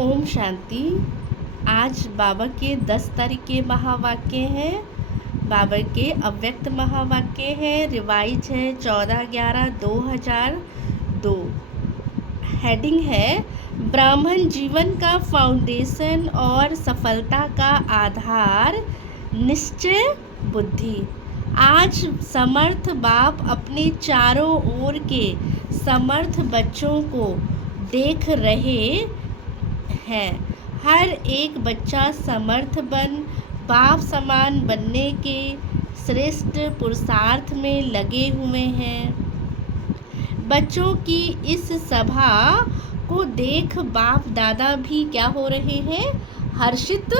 ओम शांति। आज बाबा के 10 तारीख के महावाक्य हैं। बाबा के अव्यक्त महावाक्य हैं। रिवाइज है 14/11/2002। हेडिंग है ब्राह्मण जीवन का फाउंडेशन और सफलता का आधार निश्चय बुद्धि। आज समर्थ बाप अपने चारों ओर के समर्थ बच्चों को देख रहे हैं। हर एक बच्चा समर्थ बन बाप समान बनने के श्रेष्ठ पुरुषार्थ में लगे हुए हैं। बच्चों की इस सभा को देख बाप दादा भी क्या हो रहे हैं? हर्षित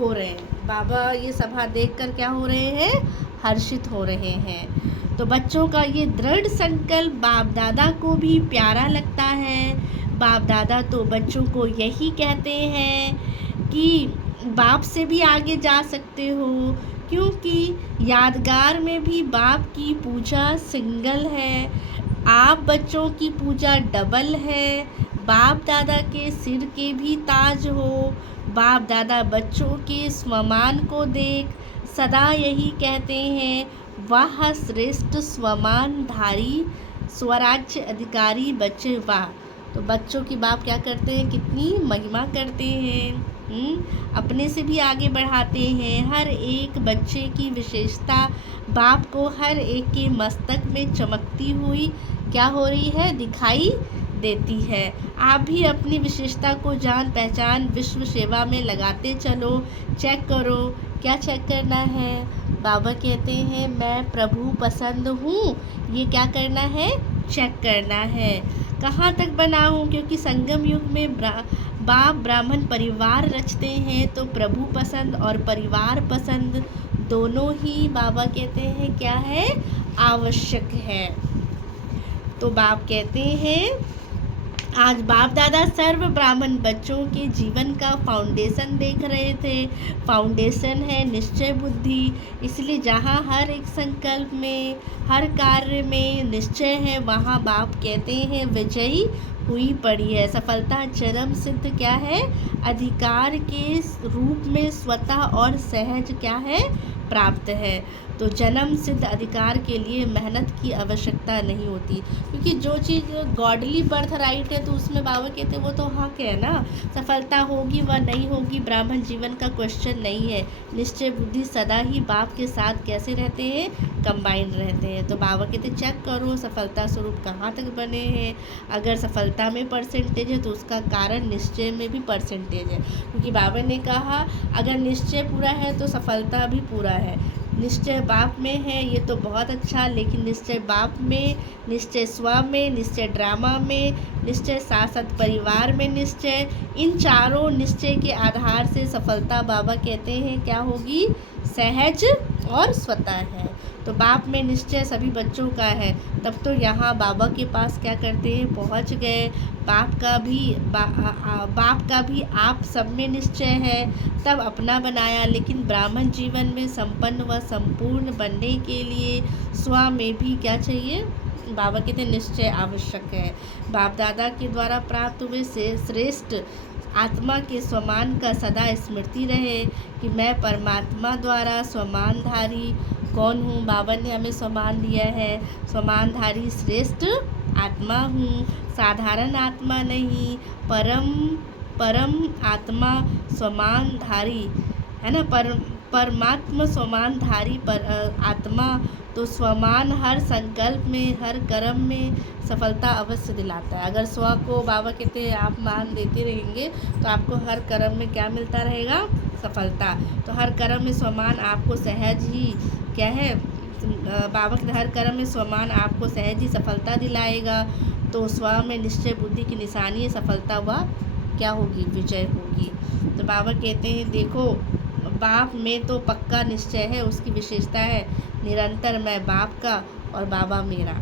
हो रहे हैं। बाबा ये सभा देखकर क्या हो रहे हैं? हर्षित हो रहे हैं। तो बच्चों का ये दृढ़ संकल्प बाप दादा को भी प्यारा लगता है। बाप दादा तो बच्चों को यही कहते हैं कि बाप से भी आगे जा सकते हो, क्योंकि यादगार में भी बाप की पूजा सिंगल है, आप बच्चों की पूजा डबल है। बाप दादा के सिर के भी ताज हो। बाप दादा बच्चों के स्वमान को देख सदा यही कहते हैं, वाह श्रेष्ठ स्वमानधारी स्वराज्य अधिकारी बच्चे वाह। तो बच्चों की बाप क्या करते हैं? कितनी महिमा करते हैं। अपने से भी आगे बढ़ाते हैं। हर एक बच्चे की विशेषता बाप को हर एक के मस्तक में चमकती हुई क्या हो रही है? दिखाई देती है। आप भी अपनी विशेषता को जान पहचान विश्व सेवा में लगाते चलो। चेक करो। क्या चेक करना है? बाबा कहते हैं मैं प्रभु पसंद हूँ। ये क्या करना है? चेक करना है। कहाँ तक बनाऊँ? क्योंकि संगम युग में बाप ब्राह्मण परिवार रचते हैं, तो प्रभु पसंद और परिवार पसंद दोनों ही बाबा कहते हैं क्या है? आवश्यक है। तो बाप कहते हैं आज बाप दादा सर्व ब्राह्मण बच्चों के जीवन का फाउंडेशन देख रहे थे। फाउंडेशन है निश्चय बुद्धि। इसलिए जहाँ हर एक संकल्प में हर कार्य में निश्चय है, वहाँ बाप कहते हैं विजयी हुई पड़ी है। सफलता चरम सिद्ध क्या है? अधिकार के रूप में स्वतः और सहज क्या है? प्राप्त है। तो जन्म सिद्ध अधिकार के लिए मेहनत की आवश्यकता नहीं होती, क्योंकि जो चीज़ गॉडली बर्थ राइट है तो उसमें बाबा कहते हैं वो तो हक है ना। सफलता होगी व नहीं होगी ब्राह्मण जीवन का क्वेश्चन नहीं है। निश्चय बुद्धि सदा ही बाप के साथ कैसे रहते हैं? कंबाइन रहते हैं। तो बाबा कहते चेक करो सफलता स्वरूप कहाँ तक बने हैं। अगर सफलता में परसेंटेज है तो उसका कारण निश्चय में भी परसेंटेज है, क्योंकि बाबा ने कहा अगर निश्चय पूरा है तो सफलता भी पूरा है। निश्चय बाप में है ये तो बहुत अच्छा, लेकिन निश्चय बाप में, निश्चय स्व में, निश्चय ड्रामा में, निश्चय साथ साथ परिवार में निश्चय, इन चारों निश्चय के आधार से सफलता बाबा कहते हैं क्या होगी? सहज और स्वतः है। तो बाप में निश्चय सभी बच्चों का है, तब तो यहाँ बाबा के पास क्या करते हैं? पहुँच गए। बाप का भी आप सब में निश्चय है, तब अपना बनाया। लेकिन ब्राह्मण जीवन में संपन्न व संपूर्ण बनने के लिए स्व में भी क्या चाहिए? बाबा कहते हैं निश्चय आवश्यक है। बाप दादा के द्वारा प्राप्त हुए से श्रेष्ठ आत्मा के स्वमान का सदा स्मृति रहे कि मैं परमात्मा द्वारा स्वमानधारी कौन हूँ? बाबा ने हमें स्वमान दिया है। स्वमानधारी श्रेष्ठ आत्मा हूँ, साधारण आत्मा नहीं, परम आत्मा स्वमानधारी है ना। परमात्मा स्वमानधारी आत्मा तो स्वमान हर संकल्प में हर कर्म में सफलता अवश्य दिलाता है। अगर स्व को बाबा कहते हैं आप मान देते रहेंगे तो आपको हर कर्म में क्या मिलता रहेगा? सफलता। तो हर कर्म में स्वमान आपको सहज ही क्या है? बाबा के हर कर्म में स्वमान आपको सहज ही सफलता दिलाएगा। तो स्व में निश्चय बुद्धि की निशानी है सफलता व क्या होगी? विजय होगी। तो बाबा कहते हैं देखो बाप में तो पक्का निश्चय है, उसकी विशेषता है निरंतर मैं बाप का और बाबा मेरा।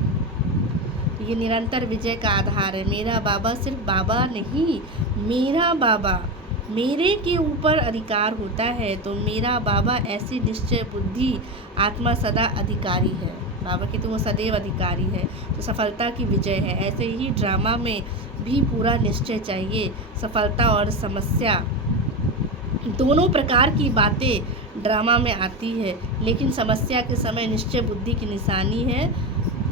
ये निरंतर विजय का आधार है। मेरा बाबा सिर्फ बाबा नहीं, मेरा बाबा, मेरे के ऊपर अधिकार होता है। तो मेरा बाबा ऐसी निश्चय बुद्धि आत्मा सदा अधिकारी है। बाबा कहते वो सदैव अधिकारी है, तो सफलता की विजय है। ऐसे ही ड्रामा में भी पूरा निश्चय चाहिए। सफलता और समस्या दोनों प्रकार की बातें ड्रामा में आती है, लेकिन समस्या के समय निश्चय बुद्धि की निशानी है।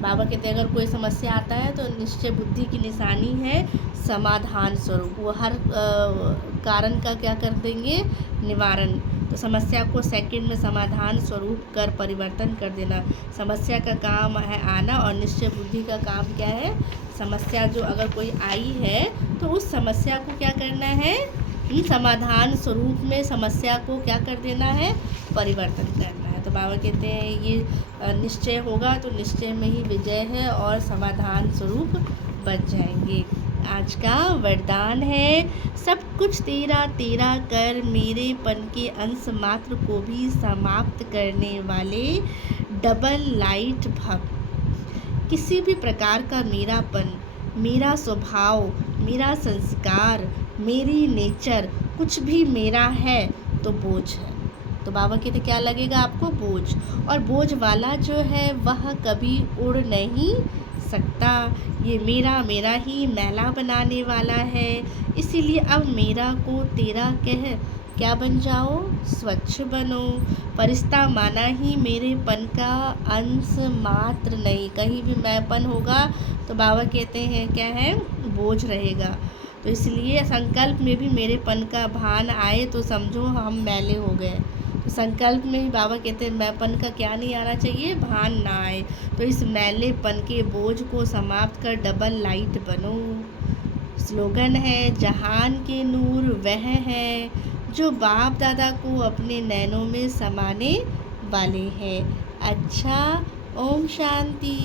बाबा कहते हैं अगर कोई समस्या आता है तो निश्चय बुद्धि की निशानी है समाधान स्वरूप। वो हर कारण का क्या कर देंगे, निवारण। तो समस्या को सेकंड में समाधान स्वरूप कर परिवर्तन कर देना। समस्या का काम है आना और निश्चय बुद्धि का काम क्या है, समस्या जो अगर कोई आई है तो उस समस्या को क्या करना है, समाधान स्वरूप में समस्या को क्या कर देना है, परिवर्तन करना है। तो बाबा कहते हैं ये निश्चय होगा तो निश्चय में ही विजय है और समाधान स्वरूप बच जाएंगे। आज का वरदान है, सब कुछ तेरा तेरा कर, मेरेपन के अंश मात्र को भी समाप्त करने वाले डबल लाइट भक्त। किसी भी प्रकार का मेरापन, मेरा स्वभाव, मेरा संस्कार, मेरी नेचर कुछ भी मेरा है तो बोझ है। तो बाबा कहते क्या लगेगा आपको, बोझ। और बोझ वाला जो है वह कभी उड़ नहीं सकता। ये मेरा मेरा ही मैला बनाने वाला है। इसीलिए अब मेरा को तेरा कह क्या बन जाओ, स्वच्छ बनो। परिश्ता माना ही मेरेपन का अंश मात्र नहीं। कहीं भी मैंपन होगा तो बाबा कहते हैं क्या है, बोझ रहेगा। तो इसलिए संकल्प में भी मेरेपन का भान आए तो समझो हम मैले हो गए। तो संकल्प में ही बाबा कहते हैं मैंपन का क्या नहीं आना चाहिए, भान ना आए। तो इस मैलेपन के बोझ को समाप्त कर डबल लाइट बनो। स्लोगन है, जहान के नूर वह है जो बाप दादा को अपने नैनों में समाने वाले हैं। अच्छा, ओम शांति।